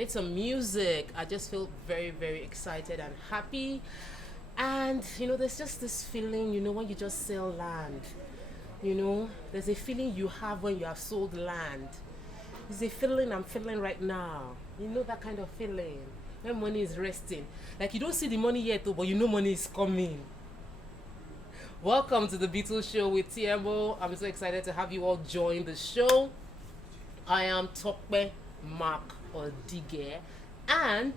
need some music. I just feel very, very excited and happy. And there's just this feeling, when you just sell land. There's a feeling you have when you have sold land. It's a feeling I'm feeling right now. That kind of feeling. When money is resting. Like you don't see the money yet, though, but money is coming. Welcome to the Beetle Show with TMO. I'm so excited to have you all join the show. I am Tope Mark Odigwe, and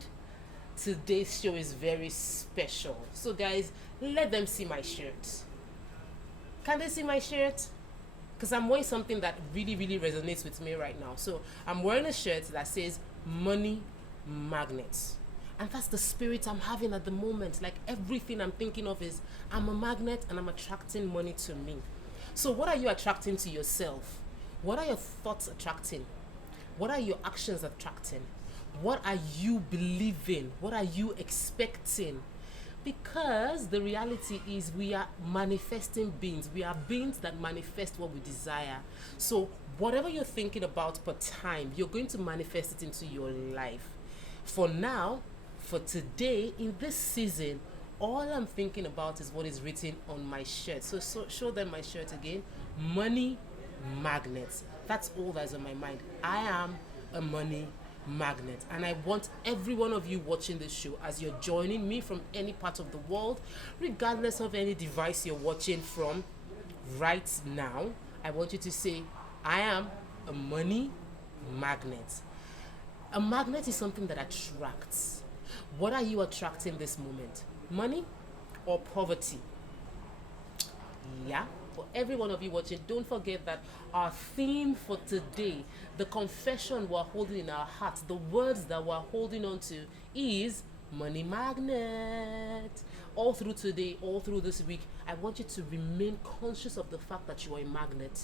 today's show is very special. So guys, let them see my shirt. Can they see my shirt? Because I'm wearing something that really, really resonates with me right now. So I'm wearing a shirt that says money magnets. And that's the spirit I'm having at the moment. Like everything I'm thinking of is I'm a magnet and I'm attracting money to me. So what are you attracting to yourself? What are your thoughts attracting? What are your actions attracting? What are you believing? What are you expecting? Because the reality is we are manifesting beings. We are beings that manifest what we desire. So whatever you're thinking about per time, you're going to manifest it into your life. For now, for today, in this season, all I'm thinking about is what is written on my shirt. So show them my shirt again. Money magnets. That's all that's on my mind. I am a money magnet, and I want every one of you watching this show, as you're joining me from any part of the world, regardless of any device you're watching from right now, I want you to say, I am a money magnet. A magnet is something that attracts. What are you attracting this moment? Money or poverty? Yeah. For every one of you watching, don't forget that our theme for today, the confession we're holding in our hearts, the words that we're holding on to is money magnet. All through today, all through this week, I want you to remain conscious of the fact that you are a magnet.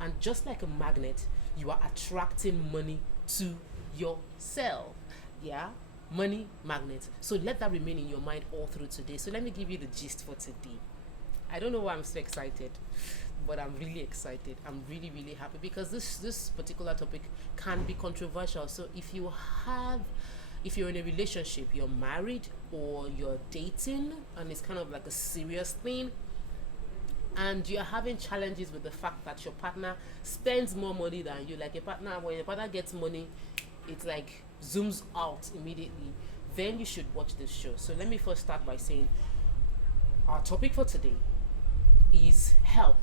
And just like a magnet, you are attracting money to yourself. Yeah? Money magnet. So let that remain in your mind all through today. So let me give you the gist for today. I don't know why I'm so excited, but I'm really excited. I'm really, really happy because this particular topic can be controversial. So if you're in a relationship, you're married or you're dating, and it's kind of like a serious thing, and you're having challenges with the fact that your partner spends more money than you, like when your partner gets money, it's like zooms out immediately, then you should watch this show. So let me first start by saying our topic for today is help.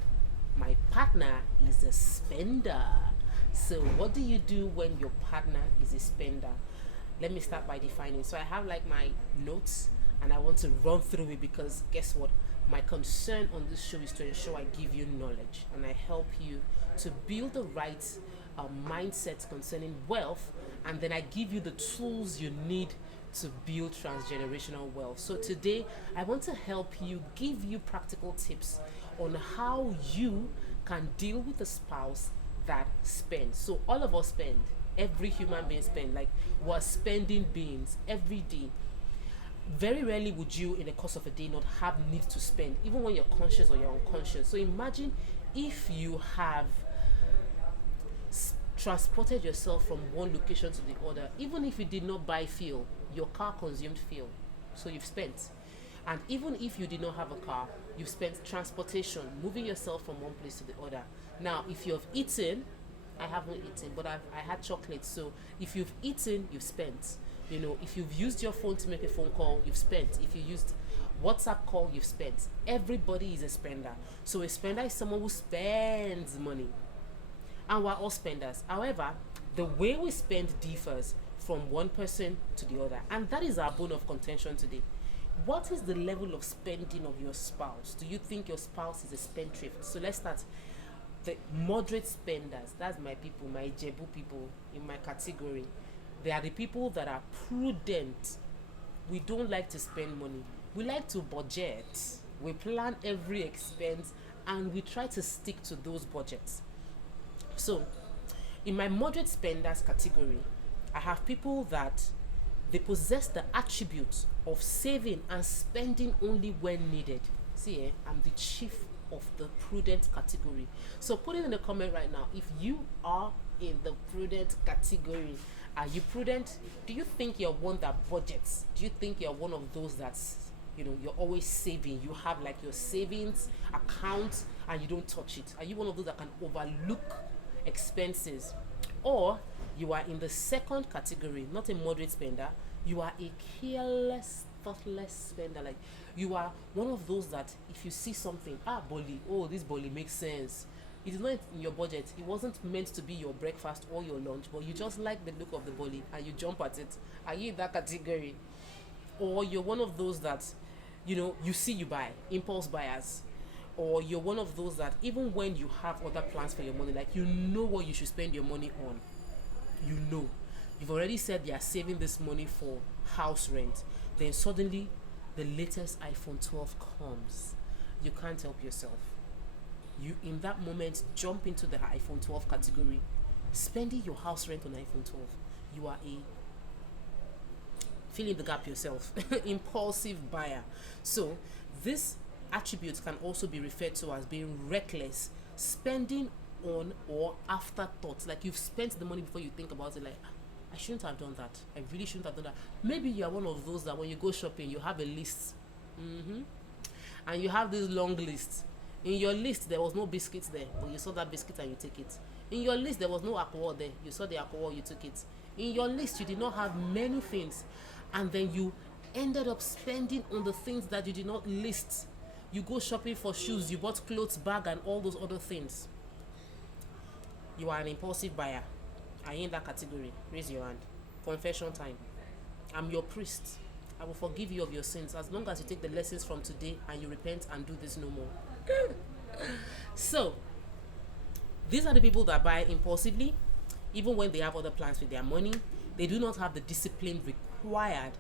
My partner is a spender. So what do you do when your partner is a spender? Let me start by defining. So I have like my notes and I want to run through it because guess what? My concern on this show is to ensure I give you knowledge and I help you to build the right mindset concerning wealth, and then I give you the tools you need to build transgenerational wealth. So today I want to help you, give you practical tips on how you can deal with a spouse that spends. So all of us spend. Every human being spend. Like we're spending beings every day. Very rarely would you in the course of a day not have need to spend, even when you're conscious or you're unconscious. So imagine if you have transported yourself from one location to the other. Even if you did not buy fuel, your car consumed fuel, so you've spent. And even if you did not have a car, you've spent transportation, moving yourself from one place to the other. Now if you've eaten, I haven't eaten, but I had chocolate. So if you've eaten, you've spent. If you've used your phone to make a phone call, you've spent. If you used WhatsApp call, you've spent. Everybody is a spender. So a spender is someone who spends money. And we're all spenders. However, the way we spend differs from one person to the other. And that is our bone of contention today. What is the level of spending of your spouse? Do you think your spouse is a spendthrift? So let's start. The moderate spenders, that's my people, my Jebu people in my category. They are the people that are prudent. We don't like to spend money. We like to budget. We plan every expense and we try to stick to those budgets. So in my moderate spenders category, I have people that they possess the attributes of saving and spending only when needed. See, I'm the chief of the prudent category. So put it in the comment right now if you are in the prudent category. Are you prudent? Do you think you're one that budgets? Do you think you're one of those that's, you're always saving? You have like your savings account and you don't touch it. Are you one of those that can overlook expenses? Or you are in the second category, not a moderate spender. You are a careless, thoughtless spender. Like, you are one of those that if you see something, bolly, oh, this bolly makes sense. It is not in your budget. It wasn't meant to be your breakfast or your lunch, but you just like the look of the bolly and you jump at it. Are you in that category? Or you're one of those that, you see, you buy, impulse buyers. Or you're one of those that even when you have other plans for your money, like you know what you should spend your money on, you've already said you are saving this money for house rent, then suddenly the latest iPhone 12 comes. You can't help yourself. You in that moment jump into the iPhone 12 category, spending your house rent on iPhone 12. You are a, fill in the gap yourself, impulsive buyer. So this attributes can also be referred to as being reckless, spending on or afterthoughts. Like you've spent the money before you think about it. Like, I shouldn't have done that. I really shouldn't have done that. Maybe you are one of those that when you go shopping, you have a list, and you have this long list. In your list, there was no biscuits there, but you saw that biscuit and you take it. In your list, there was no alcohol there. You saw the alcohol, you took it. In your list, you did not have many things, and then you ended up spending on the things that you did not list. You go shopping for shoes, you bought clothes, bag, and all those other things. You are an impulsive buyer. Are you in that category? Raise your hand. Confession time. I'm your priest. I will forgive you of your sins as long as you take the lessons from today and you repent and do this no more. So, these are the people that buy impulsively, even when they have other plans with their money. They do not have the discipline required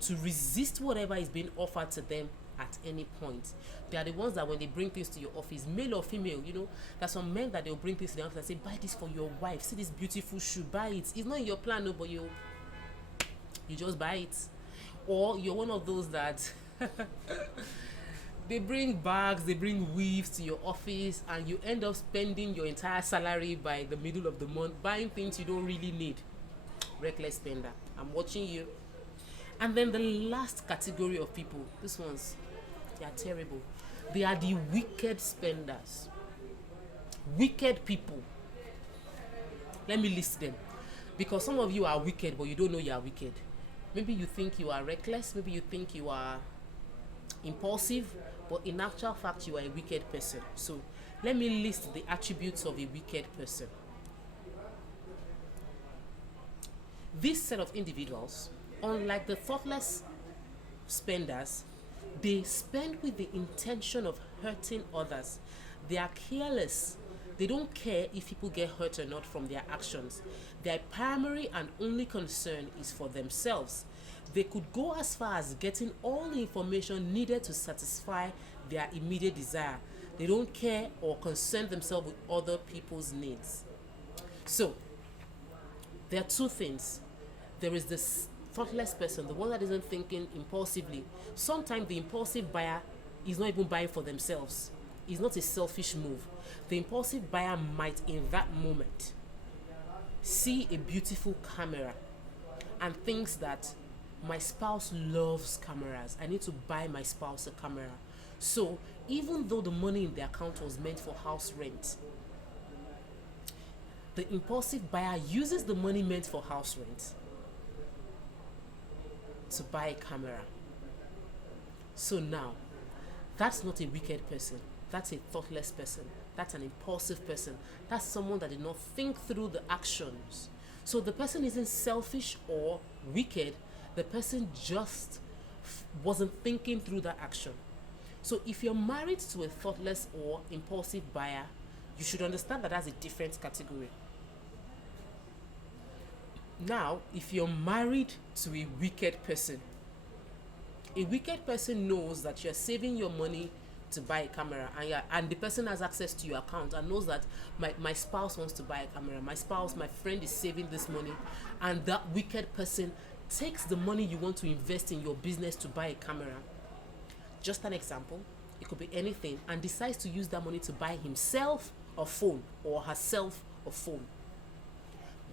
to resist whatever is being offered to them at any point. They are the ones that when they bring things to your office, male or female, there's some men that they'll bring things to the office and say, buy this for your wife, see this beautiful shoe, buy it. It's not in your plan, no, but you just buy it. Or you're one of those that they bring bags, they bring weaves to your office, and you end up spending your entire salary by the middle of the month buying things you don't really need. Reckless spender. I'm watching you. And then the last category of people, these ones, they are terrible. They are the wicked spenders. Wicked people. Let me list them. Because some of you are wicked, but you don't know you are wicked. Maybe you think you are reckless. Maybe you think you are impulsive. But in actual fact, you are a wicked person. So let me list the attributes of a wicked person. This set of individuals, unlike the thoughtless spenders, they spend with the intention of hurting others. They are careless. They don't care if people get hurt or not from their actions. Their primary and only concern is for themselves. They could go as far as getting all the information needed to satisfy their immediate desire. They don't care or concern themselves with other people's needs. So, there are two things. There is this thoughtless person, the one that isn't thinking impulsively. Sometimes the impulsive buyer is not even buying for themselves. It's not a selfish move. The impulsive buyer might, in that moment, see a beautiful camera and thinks that my spouse loves cameras. I need to buy my spouse a camera. So, even though the money in the account was meant for house rent, the impulsive buyer uses the money meant for house rent to buy a camera. So now, that's not a wicked person. That's a thoughtless person. That's an impulsive person. That's someone that did not think through the actions. So the person isn't selfish or wicked. The person just wasn't thinking through that action. So if you're married to a thoughtless or impulsive buyer, you should understand that that's a different category. Now, if you're married to a wicked person knows that you're saving your money to buy a camera, and the person has access to your account and knows that my spouse wants to buy a camera, my friend is saving this money, and that wicked person takes the money you want to invest in your business to buy a camera. Just an example, it could be anything, and decides to use that money to buy himself a phone or herself a phone.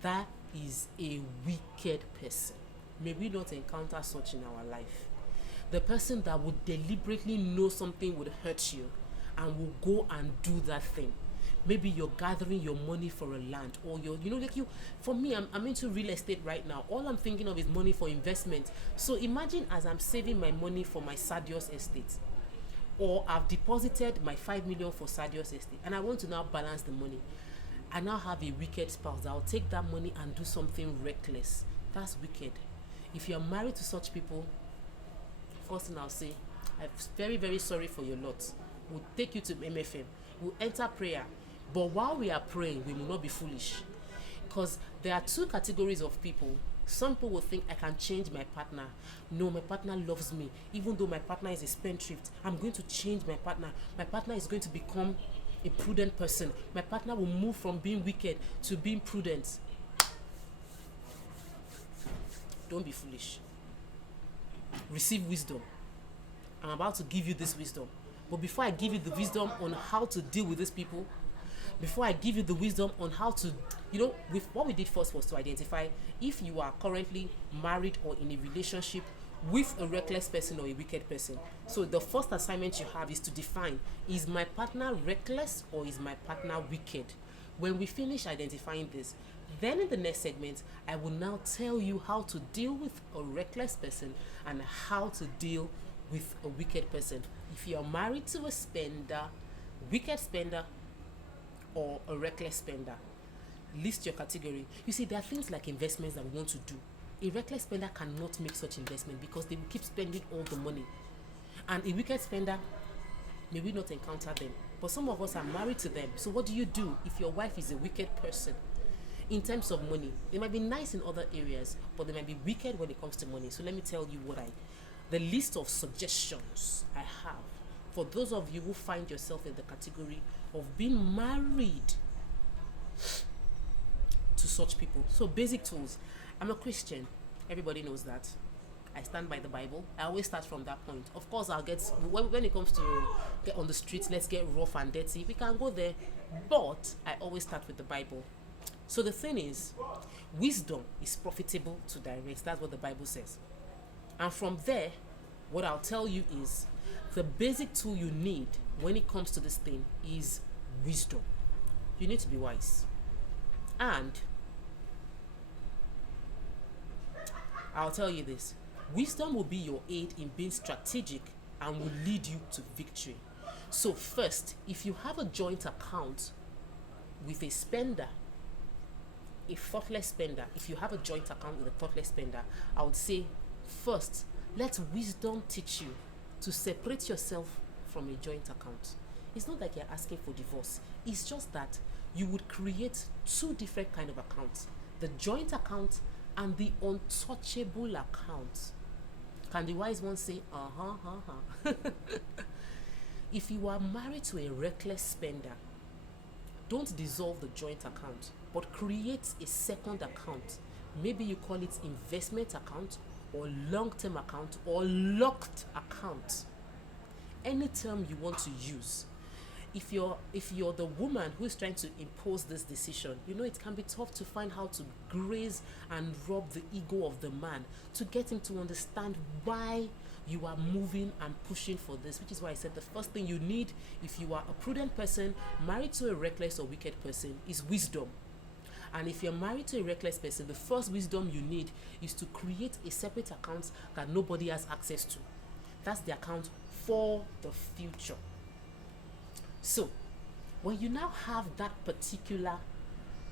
That is a wicked person. May we not encounter such in our life. The person that would deliberately know something would hurt you and will go and do that thing. Maybe you're gathering your money for a land, or for me, I'm into real estate right now. All I'm thinking of is money for investment. So imagine as I'm saving my money for my Sadios estate, or I've deposited my 5 million for Sadios estate, and I want to now balance the money. I now have a wicked spouse that will take that money and do something reckless. That's wicked. If you're married to such people, first thing I'll say, I'm very, very sorry for your lot. We'll take you to MFM. We'll enter prayer. But while we are praying, we will not be foolish. Because there are two categories of people. Some people will think, I can change my partner. No, my partner loves me. Even though my partner is a spendthrift, I'm going to change my partner. My partner is going to become a prudent person. My partner will move from being wicked to being prudent. Don't be foolish. Receive wisdom. I'm about to give you this wisdom. But before I give you the wisdom on how to deal with these people, before I give you the wisdom on how to, with what we did first was to identify if you are currently married or in a relationship with a reckless person or a wicked person. So the first assignment you have is to define, is my partner reckless or is my partner wicked? When we finish identifying this, then in the next segment, I will now tell you how to deal with a reckless person and how to deal with a wicked person. If you are married to a spender, wicked spender, or a reckless spender, list your category. You see, there are things like investments that we want to do. A reckless spender cannot make such investment because they will keep spending all the money. And a wicked spender, may we not encounter them. But some of us are married to them. So what do you do if your wife is a wicked person? In terms of money, they might be nice in other areas, but they might be wicked when it comes to money. So let me tell you the list of suggestions I have for those of you who find yourself in the category of being married to such people. So basic tools. I'm a Christian. Everybody knows that. I stand by the Bible. I always start from that point. Of course, when it comes to get on the streets, let's get rough and dirty, we can go there. But I always start with the Bible. So the thing is, wisdom is profitable to direct. That's what the Bible says. And from there, what I'll tell you is the basic tool you need when it comes to this thing is wisdom. You need to be wise. And I'll tell you this. Wisdom will be your aid in being strategic and will lead you to victory. So first, if you have a joint account with a spender, a thoughtless spender, if you have a joint account with a thoughtless spender, I would say first, let wisdom teach you to separate yourself from a joint account. It's not like you're asking for divorce. It's just that you would create two different kind of accounts. The joint account and the untouchable account. Can the wise one say, If you are married to a reckless spender, don't dissolve the joint account, but create a second account. Maybe you call it investment account or long-term account or locked account. Any term you want to use. If you're the woman who is trying to impose this decision, it can be tough to find how to graze and rub the ego of the man to get him to understand why you are moving and pushing for this, which is why I said the first thing you need if you are a prudent person married to a reckless or wicked person is wisdom. And if you're married to a reckless person, the first wisdom you need is to create a separate account that nobody has access to. That's the account for the future. So, when you now have that particular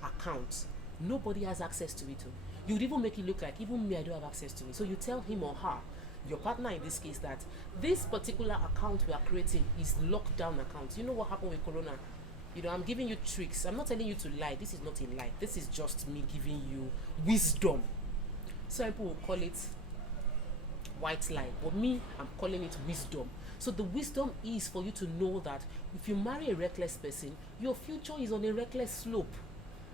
account, nobody has access to it. You would even make it look like, even me, I don't have access to it. So you tell him or her, your partner in this case, that this particular account we are creating is lockdown account. You know what happened with Corona? I'm giving you tricks. I'm not telling you to lie. This is not a lie. This is just me giving you wisdom. Some people will call it white lie, but me, I'm calling it wisdom. So the wisdom is for you to know that if you marry a reckless person, your future is on a reckless slope.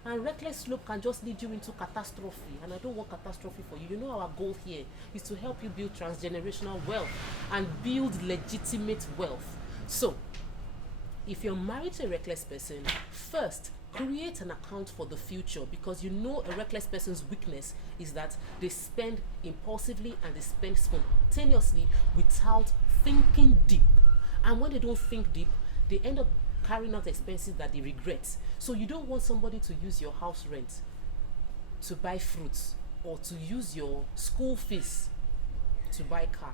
And reckless slope can just lead you into catastrophe. And I don't want catastrophe for you. Our goal here is to help you build transgenerational wealth and build legitimate wealth. So, if you're married to a reckless person, first, Create an account for the future, because you know a reckless person's weakness is that they spend impulsively and they spend spontaneously without thinking deep. And when they don't think deep, they end up carrying out expenses that they regret. So you don't want somebody to use your house rent to buy fruits, or to use your school fees to buy car.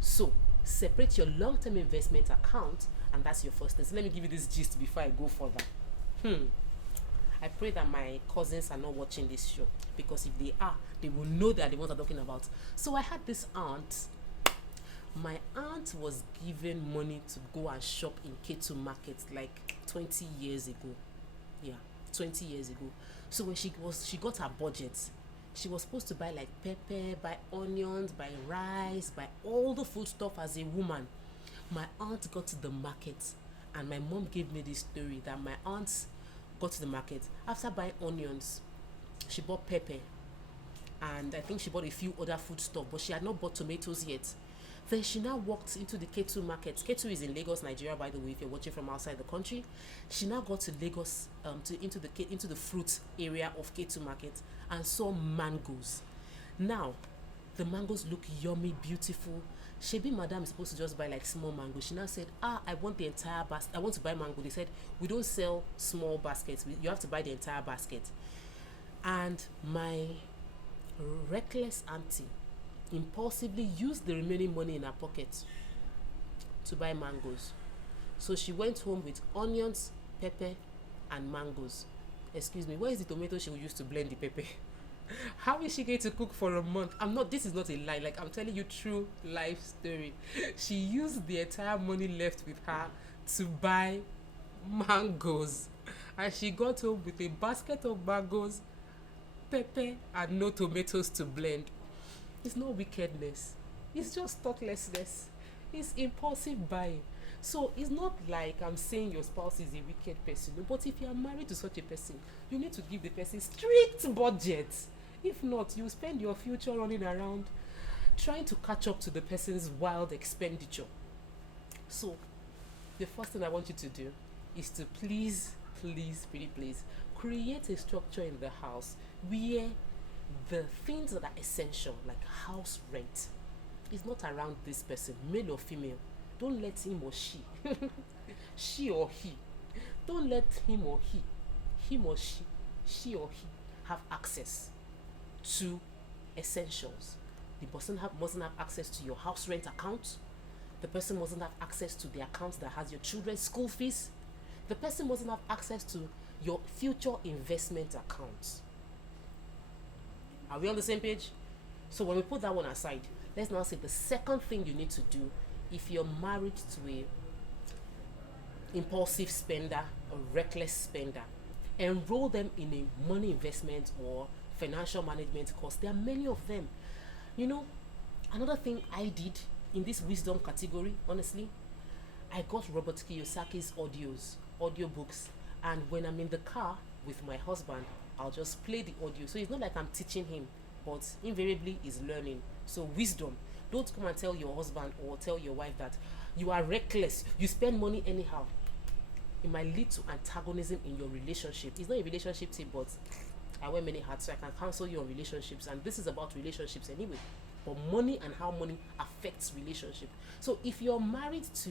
So separate your long-term investment account, and that's your first thing. So let me give you this gist before I go further. I pray that my cousins are not watching this show, because if they are, they will know that the ones I'm talking about. So I had this aunt. My aunt was given money to go and shop in K2 Market like 20 years ago. Yeah, 20 years ago. So when she got her budget, she was supposed to buy like pepper, buy onions, buy rice, buy all the food stuff as a woman. My aunt got to the market, and my mom gave me this story that my aunt got to the market. After buying onions, she bought pepper, and I think she bought a few other food stuff, but she had not bought tomatoes yet. Then she now walked into the K2 Market. K2 is in Lagos, Nigeria, by the way, if you're watching from outside the country. She now got to Lagos, into the fruit area of K2 Market, and saw mangoes. Now, the mangoes look yummy, beautiful. Shebi madam is supposed to just buy like small mango. She now said, I want the entire basket. I want to buy mango. They said, we don't sell small baskets. You have to buy the entire basket. And my reckless auntie impulsively used the remaining money in her pocket to buy mangoes. So she went home with onions, pepper, and mangoes. Excuse me, where is the tomato she will use to blend the pepper? How is she going to cook for a month? This is not a lie, like I'm telling you true life story. She used the entire money left with her to buy mangoes, and she got home with a basket of mangoes, pepper, and no tomatoes to blend. It's not wickedness, it's just thoughtlessness, it's impulsive buying. So it's not like I'm saying your spouse is a wicked person, but if you are married to such a person, you need to give the person strict budget. If not, you spend your future running around trying to catch up to the person's wild expenditure. So the first thing I want you to do is to please, pretty please, create a structure in the house where the things that are essential, like house rent, is not around this person, male or female. Don't let him or she, she or he, don't let him or she or he have access to essentials. The person mustn't have access to your house rent account. The person mustn't have access to the account that has your children's school fees. The person mustn't have access to your future investment accounts. Are we on the same page? So when we put that one aside, let's now say the second thing you need to do if you're married to a impulsive spender or reckless spender. Enroll them in a money investment or financial management course. There are many of them. You know, another thing I did in this wisdom category, honestly, I got Robert Kiyosaki's audiobooks, and when I'm in the car with my husband, I'll just play the audio. So it's not like I'm teaching him, but invariably he's learning. So wisdom. Don't come and tell your husband or tell your wife that you are reckless, you spend money anyhow. It might lead to antagonism in your relationship. It's not a relationship tip, but I wear many hats, so I can counsel you on relationships, and this is about relationships anyway. But money and how money affects relationship. So if you're married to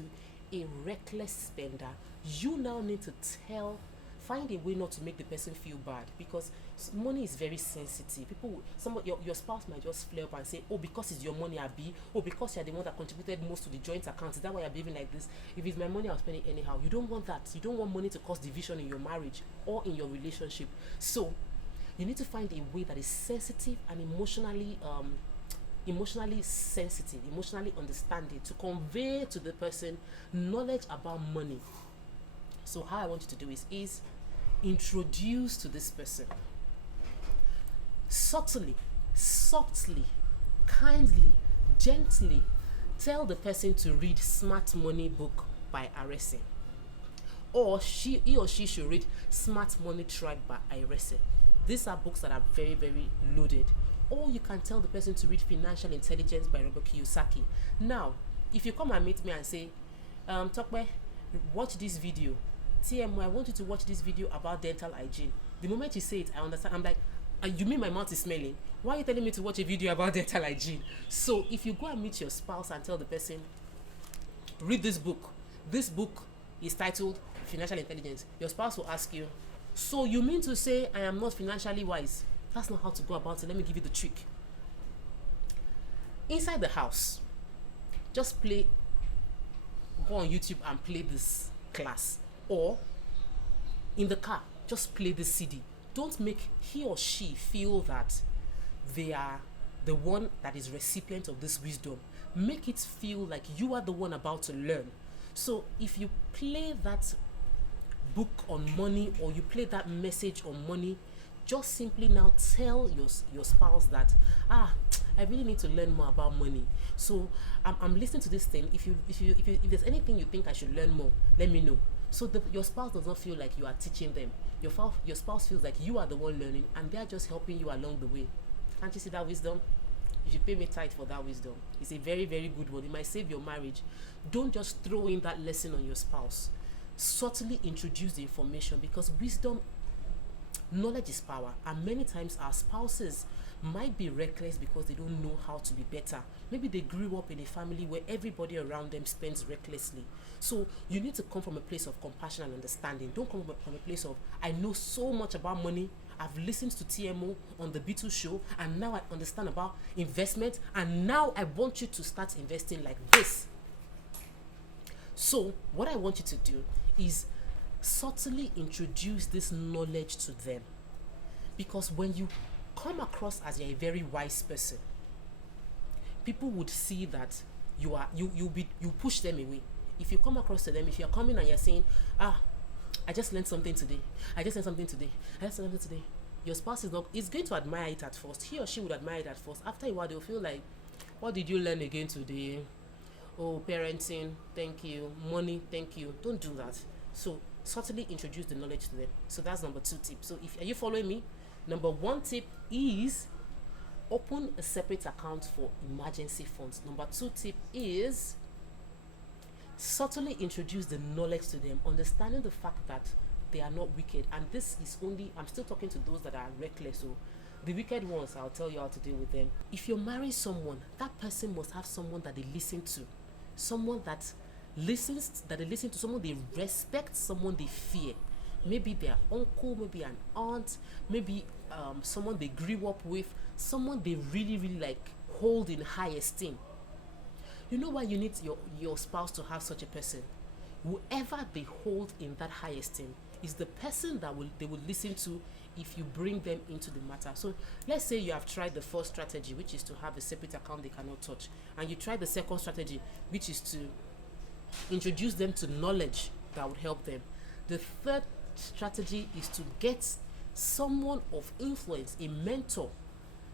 a reckless spender, you now need to find a way not to make the person feel bad, because money is very sensitive. Your spouse might just flare up and say, oh, because it's your money, Abi. Oh, because you're the one that contributed most to the joint account. Is that why you're behaving like this? If it's my money, I'll spend it anyhow. You don't want that. You don't want money to cause division in your marriage or in your relationship. So you need to find a way that is sensitive and emotionally sensitive, emotionally understanding, to convey to the person knowledge about money. So how I want you to do is introduce to this person subtly, kindly, gently tell the person to read Smart Money book by Arese, or he or she should read Smart Money Tribe by Arese. These are books that are very, very loaded. Or you can tell the person to read Financial Intelligence by Robert Kiyosaki. Now, if you come and meet me and say, Tope, watch this video, TMO, I want you to watch this video about dental hygiene. The moment you say it, I understand. I'm like, you mean my mouth is smelling? Why are you telling me to watch a video about dental hygiene? So if you go and meet your spouse and tell the person, read this book. This book is titled Financial Intelligence. Your spouse will ask you, so you mean to say I am not financially wise? That's not how to go about it. Let me give you the trick. Inside the house, just go on YouTube and play this class, or in the car, just play this CD. Don't make he or she feel that they are the one that is recipient of this wisdom. Make it feel like you are the one about to learn. So if you play that book on money, or you play that message on money, just simply now tell your spouse that I really need to learn more about money. So I'm listening to this thing. If there's anything you think I should learn more, let me know. So your spouse does not feel like you are teaching them. Your spouse feels like you are the one learning, and they are just helping you along the way. Can't you see that wisdom? You should pay me tight for that wisdom. It's a very, very good one. It might save your marriage. Don't just throw in that lesson on your spouse. Subtly introduce the information, because wisdom, knowledge is power, and many times our spouses might be reckless because they don't know how to be better. Maybe they grew up in a family where everybody around them spends recklessly. So you need to come from a place of compassion and understanding. Don't come from a place of, I know so much about money, I've listened to TMO on the Beetle show, and now I understand about investment, and now I want you to start investing like this. So what I want you to do is subtly introduce this knowledge to them, because when you come across as you're a very wise person, people would see that you push them away. If you come across to them, if you're coming and you're saying, I just learned something today, your spouse is going to admire it at first. He or she would admire it at first. After a while, they'll feel like, what did you learn again today? Oh, parenting, thank you. Money, thank you. Don't do that. So subtly introduce the knowledge to them. So that's number 2 tip. So are you following me? Number 1 tip is open a separate account for emergency funds. Number 2 tip is subtly introduce the knowledge to them, understanding the fact that they are not wicked. And this is only, I'm still talking to those that are reckless. So the wicked ones, I'll tell you how to deal with them. If you're marrying someone, that person must have someone that they listen to, someone that they listen to, someone they respect, someone they fear. Maybe their uncle, maybe an aunt, maybe someone they grew up with, someone they really, really like hold in high esteem. You know why you need your spouse to have such a person? Whoever they hold in that high esteem is the person that they will listen to if you bring them into the matter. So let's say you have tried the first strategy, which is to have a separate account they cannot touch, and you try the second strategy, which is to introduce them to knowledge that would help them. The third strategy is to get someone of influence, a mentor,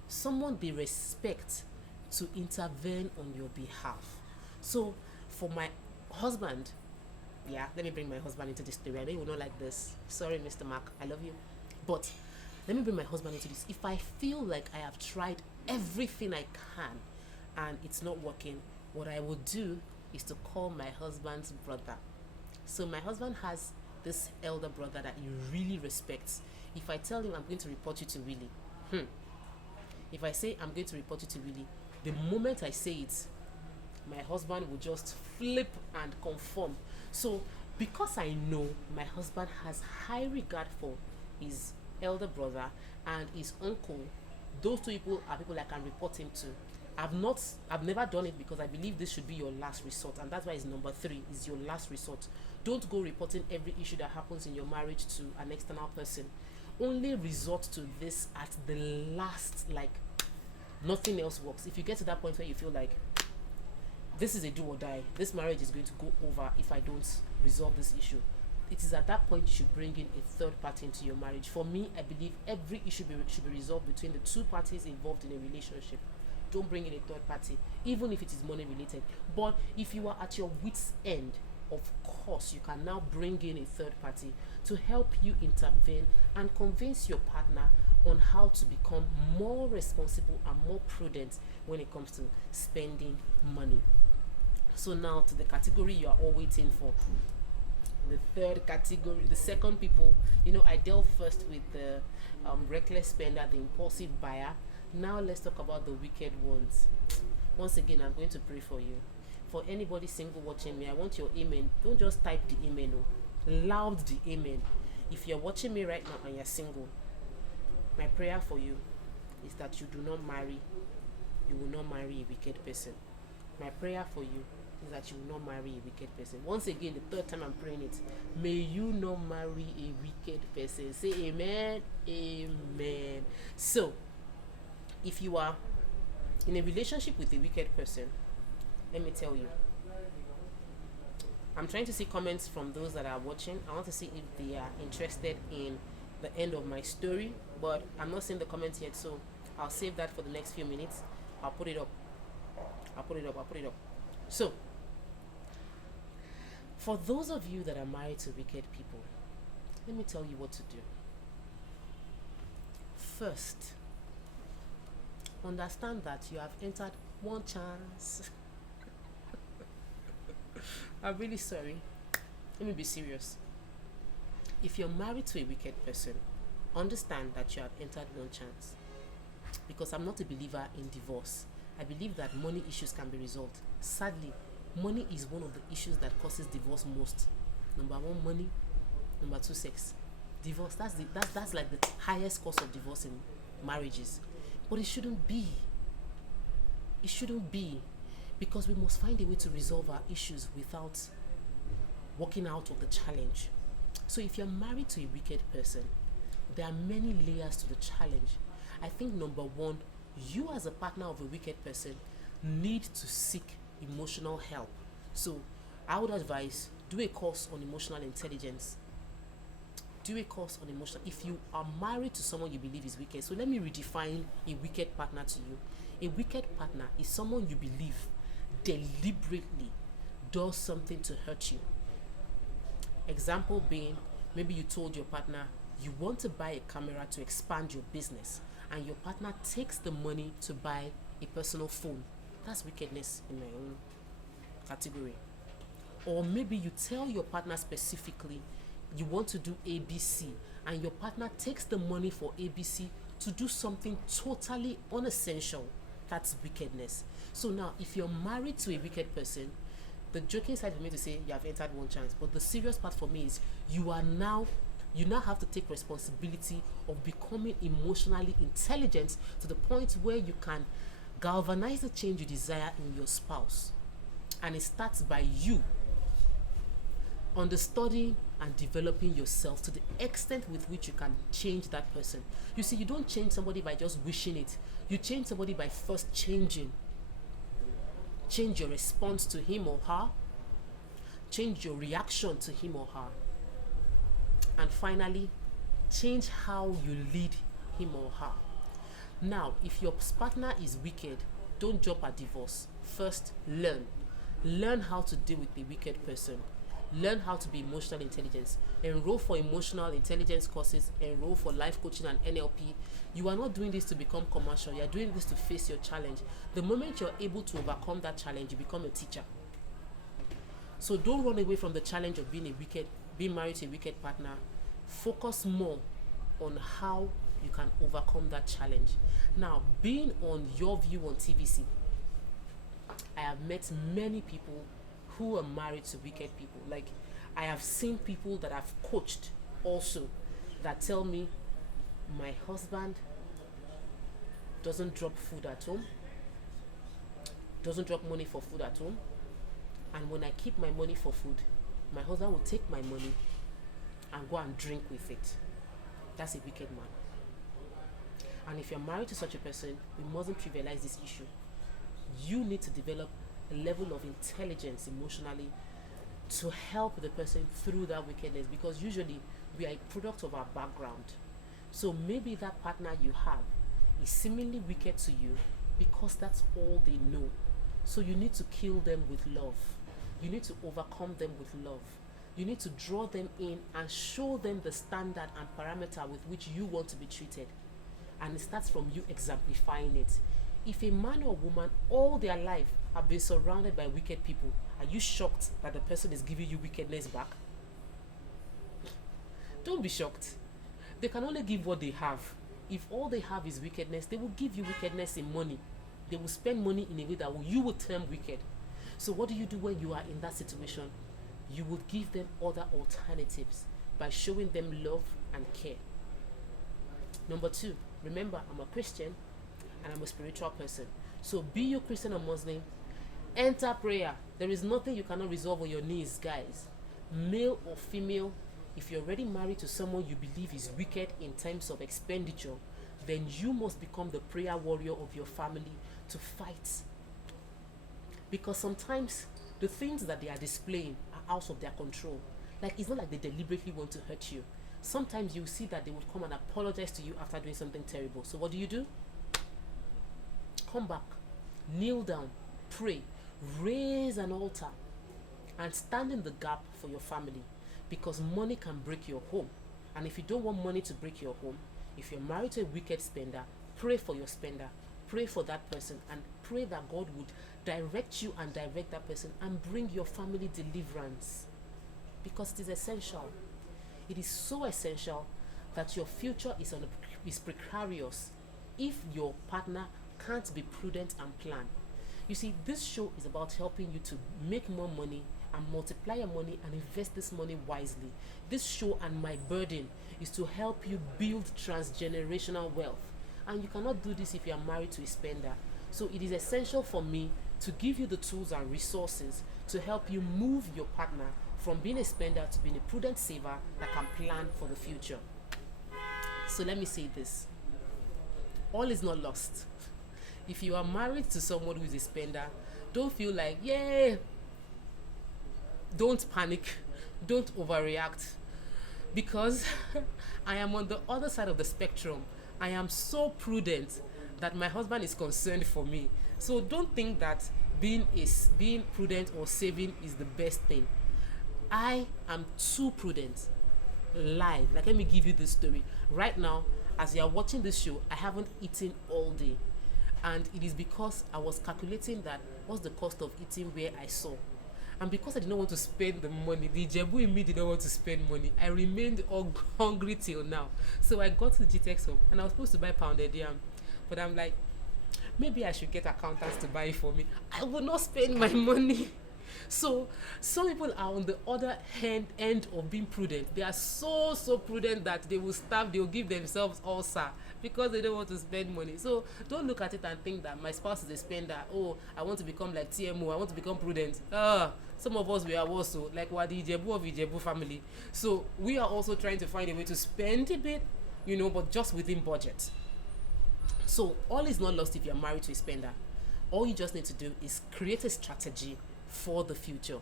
someone they respect, to intervene on your behalf. So for my husband, let me bring my husband into this story. I know you will not like this. Sorry, Mr. Mark, I love you. But let me bring my husband into this. If I feel like I have tried everything I can and it's not working, what I will do is to call my husband's brother. So my husband has this elder brother that he really respects. If I tell him I'm going to report you to Willie, if I say I'm going to report you to Willie, the moment I say it, my husband will just flip and conform. So because I know my husband has high regard for his elder brother and his uncle, those 2 people are people I can report him to. I've never done it because I believe this should be your last resort, and that's why it's number 3, is your last resort. Don't go reporting every issue that happens in your marriage to an external person. Only resort to this at the last, like nothing else works. If you get to that point where you feel like this is a do or die, this marriage is going to go over if I don't resolve this issue, it is at that point you should bring in a third party into your marriage. For me, I believe every issue should be resolved between the 2 parties involved in a relationship. Don't bring in a third party, even if it is money related. But if you are at your wit's end, of course you can now bring in a third party to help you intervene and convince your partner on how to become more responsible and more prudent when it comes to spending money. So now to the category you are all waiting for. The third category, the second people, I dealt first with the reckless spender, the impulsive buyer. Now let's talk about the wicked ones. Once again, I'm going to pray for you. For anybody single watching me, I want your amen. Don't just type the amen, loud the amen. If you're watching me right now and you're single, my prayer for you is that you do not marry. You will not marry a wicked person. My prayer for you is that you will not marry a wicked person. Once again, the third time I'm praying it, may you not marry a wicked person. Say amen. Amen. So, if you are in a relationship with a wicked person, let me tell you, I'm trying to see comments from those that are watching. I want to see if they are interested in the end of my story, but I'm not seeing the comments yet, so I'll save that for the next few minutes. I'll put it up. So, for those of you that are married to wicked people, let me tell you what to do. First, understand that you have entered one chance. I'm really sorry. Let me be serious. If you're married to a wicked person, understand that you have entered one chance. Because I'm not a believer in divorce. I believe that money issues can be resolved. Sadly, money is one of the issues that causes divorce most. Number one, money. Number two, sex. Divorce, that's like the highest cause of divorce in marriages. But it shouldn't be. It shouldn't be. Because we must find a way to resolve our issues without walking out of the challenge. So if you're married to a wicked person, there are many layers to the challenge. I think number one, you as a partner of a wicked person need to seek emotional help. So I would advise, do a course on emotional intelligence. Do a course on emotional. If you are married to someone you believe is wicked, so let me redefine a wicked partner to you. A wicked partner is someone you believe deliberately does something to hurt you. Example being, maybe you told your partner you want to buy a camera to expand your business, and your partner takes the money to buy a personal phone. That's wickedness in my own category. Or maybe you tell your partner specifically you want to do ABC, and your partner takes the money for ABC to do something totally unessential. That's wickedness. So now, if you're married to a wicked person, the joking side for me to say you have entered one chance, but the serious part for me is you now have to take responsibility of becoming emotionally intelligent to the point where you can galvanize the change you desire in your spouse. And it starts by you understanding and developing yourself to the extent with which you can change that person. You see, you don't change somebody by just wishing it. You change somebody by first changing. Change your response to him or her. Change your reaction to him or her. And finally, change how you lead him or her. Now, if your partner is wicked, don't jump at divorce. First, learn. Learn how to deal with the wicked person. Learn how to be emotional intelligence. Enroll for emotional intelligence courses. Enroll for life coaching and NLP. You are not doing this to become commercial. You are doing this to face your challenge. The moment you're able to overcome that challenge, you become a teacher. So don't run away from the challenge of being married to a wicked partner. Focus more on how you can overcome that challenge. Now, being on Your View on TVC, I have met many people who are married to wicked people. Like, I have seen people that I've coached also that tell me, my husband doesn't drop food at home, doesn't drop money for food at home, and when I keep my money for food, my husband will take my money and go and drink with it. That's a wicked man. And if you're married to such a person, we mustn't trivialize this issue. You need to develop a level of intelligence emotionally to help the person through that wickedness, because usually we are a product of our background. So maybe that partner you have is seemingly wicked to you because that's all they know. So you need to kill them with love. You need to overcome them with love. You need to draw them in and show them the standard and parameter with which you want to be treated. And it starts from you exemplifying it. If a man or woman all their life have been surrounded by wicked people, are you shocked that the person is giving you wickedness back? Don't be shocked. They can only give what they have. If all they have is wickedness, they will give you wickedness in money. They will spend money in a way that you will term wicked. So what do you do when you are in that situation? You will give them other alternatives by showing them love and care. Number two, remember, I'm a Christian and I'm a spiritual person. So be you Christian or Muslim, enter prayer. There is nothing you cannot resolve on your knees, guys. Male or female, if you're already married to someone you believe is wicked in terms of expenditure, then you must become the prayer warrior of your family to fight. Because sometimes the things that they are displaying are out of their control. Like, it's not like they deliberately want to hurt you. Sometimes you see that they would come and apologize to you after doing something terrible. So what do? Come back, kneel down, pray, raise an altar, and stand in the gap for your family. Because money can break your home. And if you don't want money to break your home, if you're married to a wicked spender, pray for your spender. Pray for that person and pray that God would direct you and direct that person and bring your family deliverance. Because it is essential. It is so essential that your future is precarious if your partner can't be prudent and plan. You see, this show is about helping you to make more money and multiply your money and invest this money wisely. This show and my burden is to help you build transgenerational wealth. And you cannot do this if you are married to a spender. So it is essential for me to give you the tools and resources to help you move your partner from being a spender to being a prudent saver that can plan for the future. So let me say this. All is not lost. If you are married to someone who is a spender, don't feel like, yeah, don't panic, don't overreact. Because I am on the other side of the spectrum. I am so prudent that my husband is concerned for me. So don't think that being prudent or saving is the best thing. I am too prudent. Live. Like, let me give you this story. Right now, as you are watching this show, I haven't eaten all day. And it is because I was calculating that what's the cost of eating where I saw. And because I did not want to spend the money, the Ijebu in me did not want to spend money. I remained hungry till now. So I got to the GTX home and I was supposed to buy pounded yam. But I'm like, maybe I should get accountants to buy it for me. I will not spend my money. So some people are on the other end of being prudent. They are so prudent that they will starve, they will give themselves ulcer because they don't want to spend money. So don't look at it and think that my spouse is a spender. Oh, I want to become like TMO, I want to become prudent. Some of us, we are also like what the Ijebu of Ijebu family. So we are also trying to find a way to spend a bit, but just within budget. So all is not lost if you're married to a spender. All you just need to do is create a strategy for the future.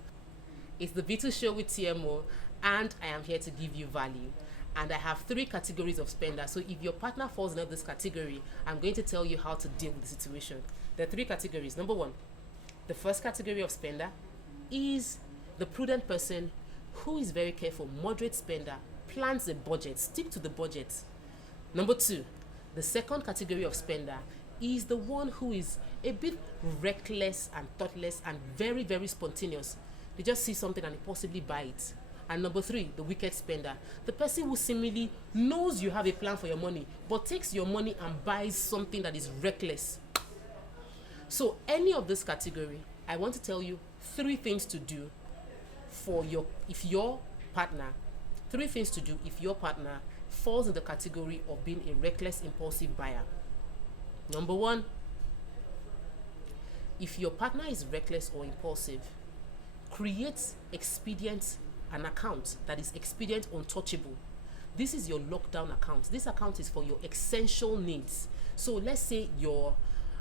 It's the Beetle Show with TMO, and I am here to give you value. And I have 3 categories of spenders. So if your partner falls in this category, I'm going to tell you how to deal with the situation. There are 3 categories. Number 1, the first category of spender is the prudent person who is very careful, moderate spender, plans a budget, stick to the budget. Number 2, the second category of spender is the one who is a bit reckless and thoughtless and very, very spontaneous. They just see something and they possibly buy it. And number 3, the wicked spender, the person who seemingly knows you have a plan for your money but takes your money and buys something that is reckless. So any of this category, I want to tell you 3 things to do if your partner falls in the category of being a reckless, impulsive buyer. Number 1, if your partner is reckless or impulsive, create an account that is expedient, untouchable. This is your lockdown account. This account is for your essential needs. So let's say your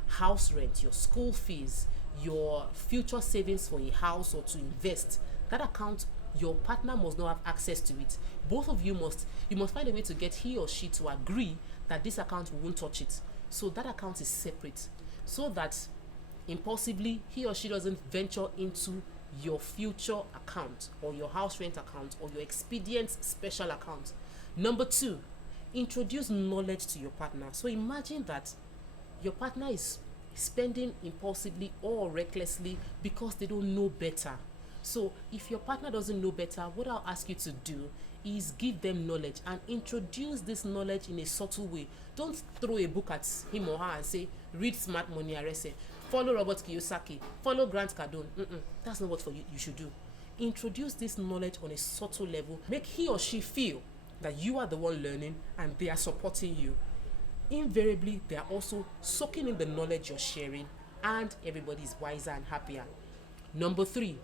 house rent, your school fees, your future savings for a house or to invest. That account, your partner must not have access to it. Both of you must find a way to get he or she to agree that this account won't touch it. So that account is separate, so that impulsively he or she doesn't venture into your future account or your house rent account or your expedient special account. Number 2, introduce knowledge to your partner. So imagine that your partner is spending impulsively or recklessly because they don't know better. So if your partner doesn't know better, what I'll ask you to do is give them knowledge and introduce this knowledge in a subtle way. Don't throw a book at him or her and say, read Smart Money Arese, follow Robert Kiyosaki, follow Grant Cardone. That's not what you should do. Introduce this knowledge on a subtle level. Make he or she feel that you are the one learning and they are supporting you. Invariably, they are also soaking in the knowledge you're sharing, and everybody is wiser and happier. Number 3,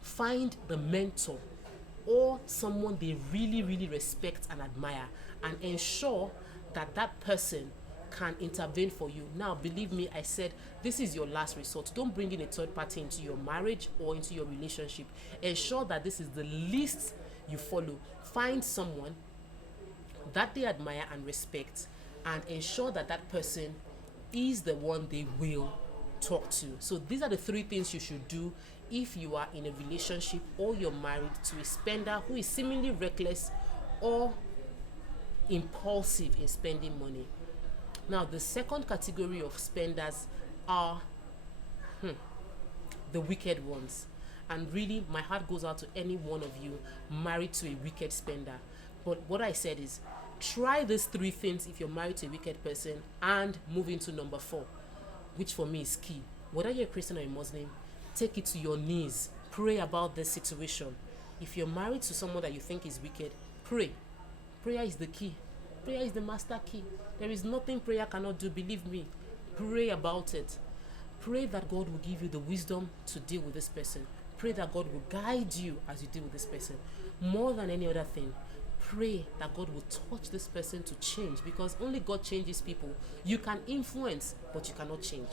find the mentor or someone they really, really respect and admire, and ensure that that person can intervene for you. Now, believe me, I said this is your last resort. Don't bring in a third party into your marriage or into your relationship. Ensure that this is the least you follow. Find someone that they admire and respect, and ensure that that person is the one they will talk to. So these are the 3 things you should do if you are in a relationship or you're married to a spender who is seemingly reckless or impulsive in spending money. Now, the second category of spenders are the wicked ones. And really, my heart goes out to any one of you married to a wicked spender. But what I said is, try these 3 things if you're married to a wicked person, and move into number 4, which for me is key. Whether you're a Christian or a Muslim, take it to your knees. Pray about this situation. If you're married to someone that you think is wicked, pray. Prayer is the key. Prayer is the master key. There is nothing prayer cannot do, believe me. Pray about it. Pray that God will give you the wisdom to deal with this person. Pray that God will guide you as you deal with this person. More than any other thing, pray that God will touch this person to change, because only God changes people. You can influence, but you cannot change.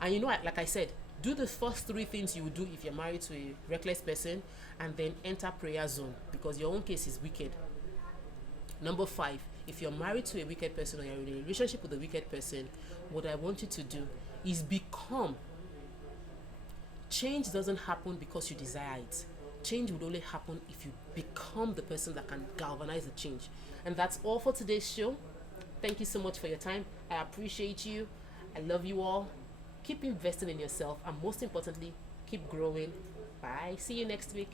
And like I said, do the first 3 things you will do if you're married to a reckless person, and then enter prayer zone, because your own case is wicked. Number 5, if you're married to a wicked person or you're in a relationship with a wicked person, what I want you to do is become. Change doesn't happen because you desire it. Change would only happen if you become the person that can galvanize the change. And that's all for today's show. Thank you so much for your time. I appreciate you. I love you all. Keep investing in yourself, and most importantly, keep growing. Bye. See you next week.